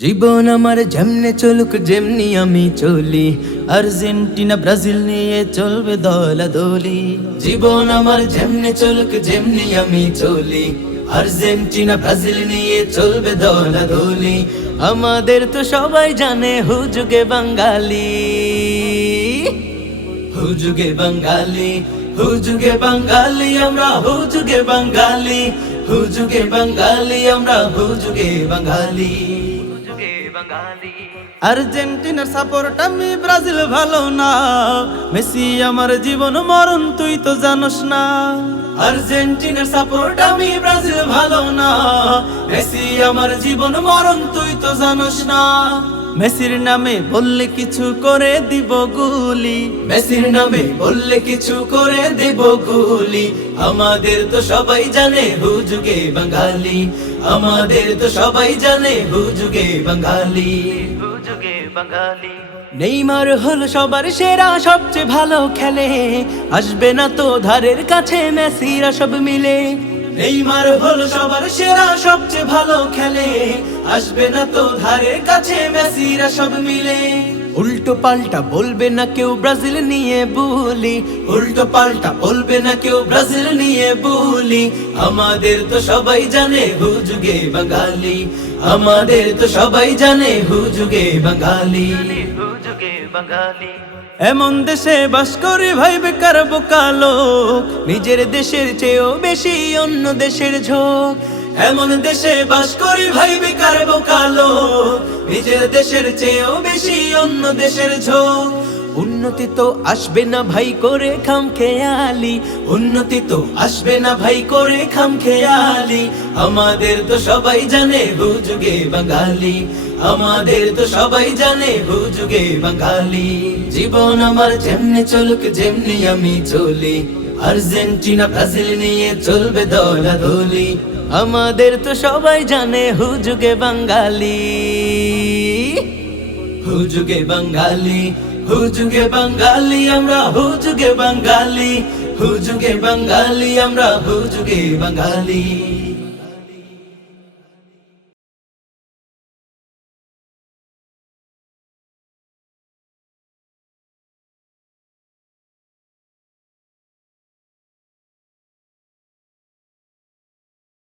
জীবন আমার যেমনে চলুক, যেমনি আমি চলি। আর্জেন্টিনা, ব্রাজিল নিয়ে চলবে দলা দলি। জীবন আমার যেমনে চলুক, যেমনি আমি চলি। আর্জেন্টিনা, ব্রাজিল নিয়ে চলবে দলা দলি। আমাদের তো সবাই জানে হুজুগে বাঙালি। হুজুগে বাঙালি হুজুগে বাঙালি, আমরা হুজুগে বাঙালি। হুজুগে বাঙালি, আমরা হুজুগে বাঙালি। আর্জেন্টিনার সাপোর্ট আমি, ব্রাজিল ভালো না। মেসি আমার জীবন মরণ, তুই তো জানোস না। আর্জেন্টিনার সাপোর্ট আমি, ব্রাজিল ভালো না। মেসি আমার জীবন মরণ, তুই তো জানোস না। মেসির নামে বললে কিছু করে দিব গুলি। মেসির নামে বললে কিছু করে দিব গুলি। আমাদের তো সবাই জানে হুজুগে বাঙালি। আমাদের তো সবাই জানে হুজুগে বাঙালি হুজুগে বাঙালি। নেইমার হল সবার সেরা সবচেয়ে ভালো খেলে। আসবে না তো ধারের কাছে মেসিরা সব মিলে। নেইমার হলো সবার সেরা সবচেয়ে ভালো খেলে। আসবে না তো ধারের কাছে মেসিরা সব মিলে। উল্টো পাল্টা বলবে না কেউ ব্রাজিল নিয়ে বলি। উল্টো পাল্টা বলবে না কেউ ব্রাজিল নিয়ে বলি। আমাদের তো সবাই জানে হুজুগে বাঙালি। আমাদের তো সবাই জানে হুজুগে বাঙালি। হুজুগে বাঙালি। এমন দেশে বাস করি ভাই বেকার বোকালো নিজের দেশের চেয়েও বেশি অন্য দেশের ঝোঁক। এমন দেশে বাস করি ভাই বেকার বোকালো নিজের দেশের চেয়েও বেশি অন্য দেশের ঝোঁক। উন্নতি তো আসবে না ভাই করে খাম খেয়ালি উন্নতি তো আসবে না ভাই করে খাম খেয়ালি আমাদের তো সবাই জানে হুজুগে বাঙালি। আমাদের তো সবাই জানে হুজুগে বাঙালি। জীবন আমার যেমনি চলুক, যেমনি আমি চলি। আর্জেন্টিনা, ব্রাজিল নিয়ে চলবে দলা দলি আমাদের তো সবাই জানে হুজুগে বাঙালি। হুজুগে বাঙালি হুজুগে বাঙালি, আমরা হুজুগে বাঙালি। হুজুগে বাঙালি, আমরা হুজুগে বাঙালি।